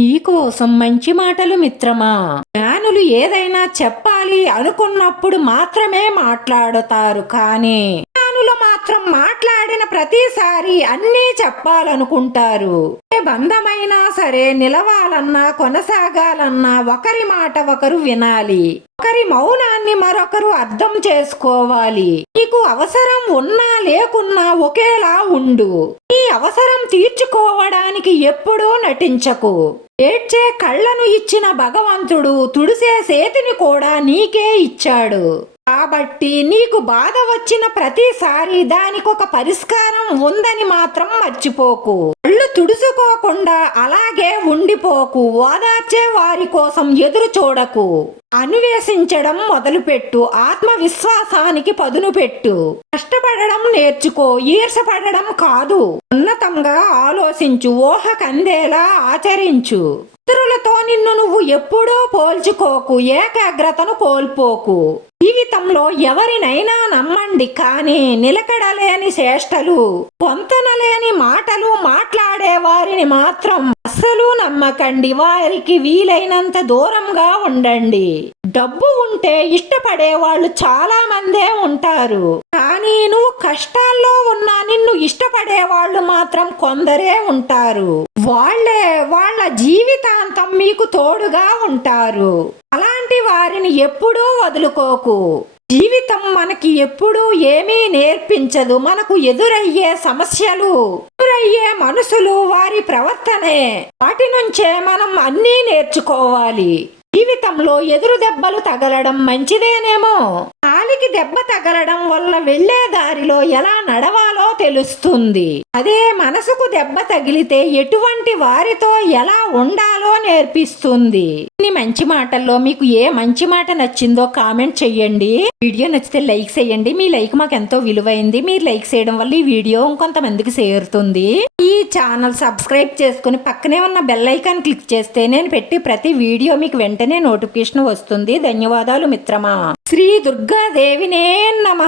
నీకోసం మంచి మాటలు మిత్రమా? జ్ఞానులు ఏదైనా చెప్పాలి అనుకున్నప్పుడు మాత్రమే మాట్లాడతారు కానీ జ్ఞానులు మాత్రం మాట్లాడిన ప్రతిసారి అన్నీ చెప్పాలనుకుంటారు. ఏ బంధమైనా సరే నిలవాలన్నా కొనసాగాలన్నా ఒకరి మాట ఒకరు వినాలి. ఒకరి మౌనాన్ని మరొకరు అర్థం చేసుకోవాలి. నీకు అవసరం ఉన్నా లేకున్నా ఒకేలా ఉండు. అవసరం తీర్చుకోవడానికి ఎప్పుడూ నటించకు. ఏడ్చే కళ్ళను ఇచ్చిన భగవంతుడు తుడిసే సేతిని కూడా నీకే ఇచ్చాడు. కాబట్టి నీకు బాధ వచ్చిన ప్రతిసారి దానికి ఒక పరిష్కారం ఉందని మాత్రం మర్చిపోకు. కళ్ళు తుడుచుకోకుండా అలాగే ఉండిపోకు. ఓదార్చే వారి కోసం ఎదురు చూడకు. అన్వేషించడం మొదలుపెట్టు. ఆత్మవిశ్వాసానికి పదును పెట్టు. కష్టపడడం నేర్చుకో. ఈర్షపడడం కాదు. ఉన్నతంగా ఆలోచించు. ఊహకందేలా ఆచరించు. ఇతరులతో నిన్ను నువ్వు ఎప్పుడూ పోల్చుకోకు. ఏకాగ్రతను కోల్పోకు. జీవితంలో ఎవరినైనా నమ్మండి కానీ నిలకడలేని చేష్టలు పొంతనలేని మాటలు మాట్లాడే వారిని మాత్రం అస్సలు నమ్మకండి. వారికి వీలైనంత దూరంగా ఉండండి. డబ్బు ఉంటే ఇష్టపడే వాళ్ళు చాలా మందే ఉంటారు. కానీ నువ్వు కష్టాల్లో ఉన్నా నిన్ను ఇష్టపడే వాళ్ళు మాత్రం కొందరే ఉంటారు. వాళ్ళే వాళ్ళ జీవితాంతం మీకు తోడుగా ఉంటారు. అలా అలాంటి వారిని ఎప్పుడూ వదులుకోకు. జీవితం మనకి ఎప్పుడూ ఏమీ నేర్పించదు. మనకు ఎదురయ్యే సమస్యలు ఎదురయ్యే మనసులు వారి ప్రవర్తనే. వాటి నుంచే మనం అన్నీ నేర్చుకోవాలి. జీవితంలో ఎదురు దెబ్బలు తగలడం మంచిదేనేమో. కాలికి దెబ్బ తగలడం వల్ల వెళ్ళే దారిలో ఎలా నడవాలో తెలుస్తుంది. అదే మనసుకు దెబ్బ తగిలితే ఎటువంటి వారితో ఎలా ఉండాలో నేర్పిస్తుంది. ఇన్ని మంచి మాటల్లో మీకు ఏ మంచి మాట నచ్చిందో కామెంట్ చెయ్యండి. వీడియో నచ్చితే లైక్ చేయండి. మీ లైక్ మాకు ఎంతో విలువైంది. మీరు లైక్ చేయడం వల్ల ఈ వీడియో ఇంకొంతమందికి చేరుతుంది. ఈ ఛానల్ సబ్స్క్రైబ్ చేసుకుని పక్కనే ఉన్న బెల్ ఐకాన్ క్లిక్ చేస్తే నేను పెట్టి ప్రతి వీడియో మీకు వెంటనే నోటిఫికేషన్ వస్తుంది. ధన్యవాదాలు మిత్రమా. శ్రీ దుర్గాదేవినే నమ.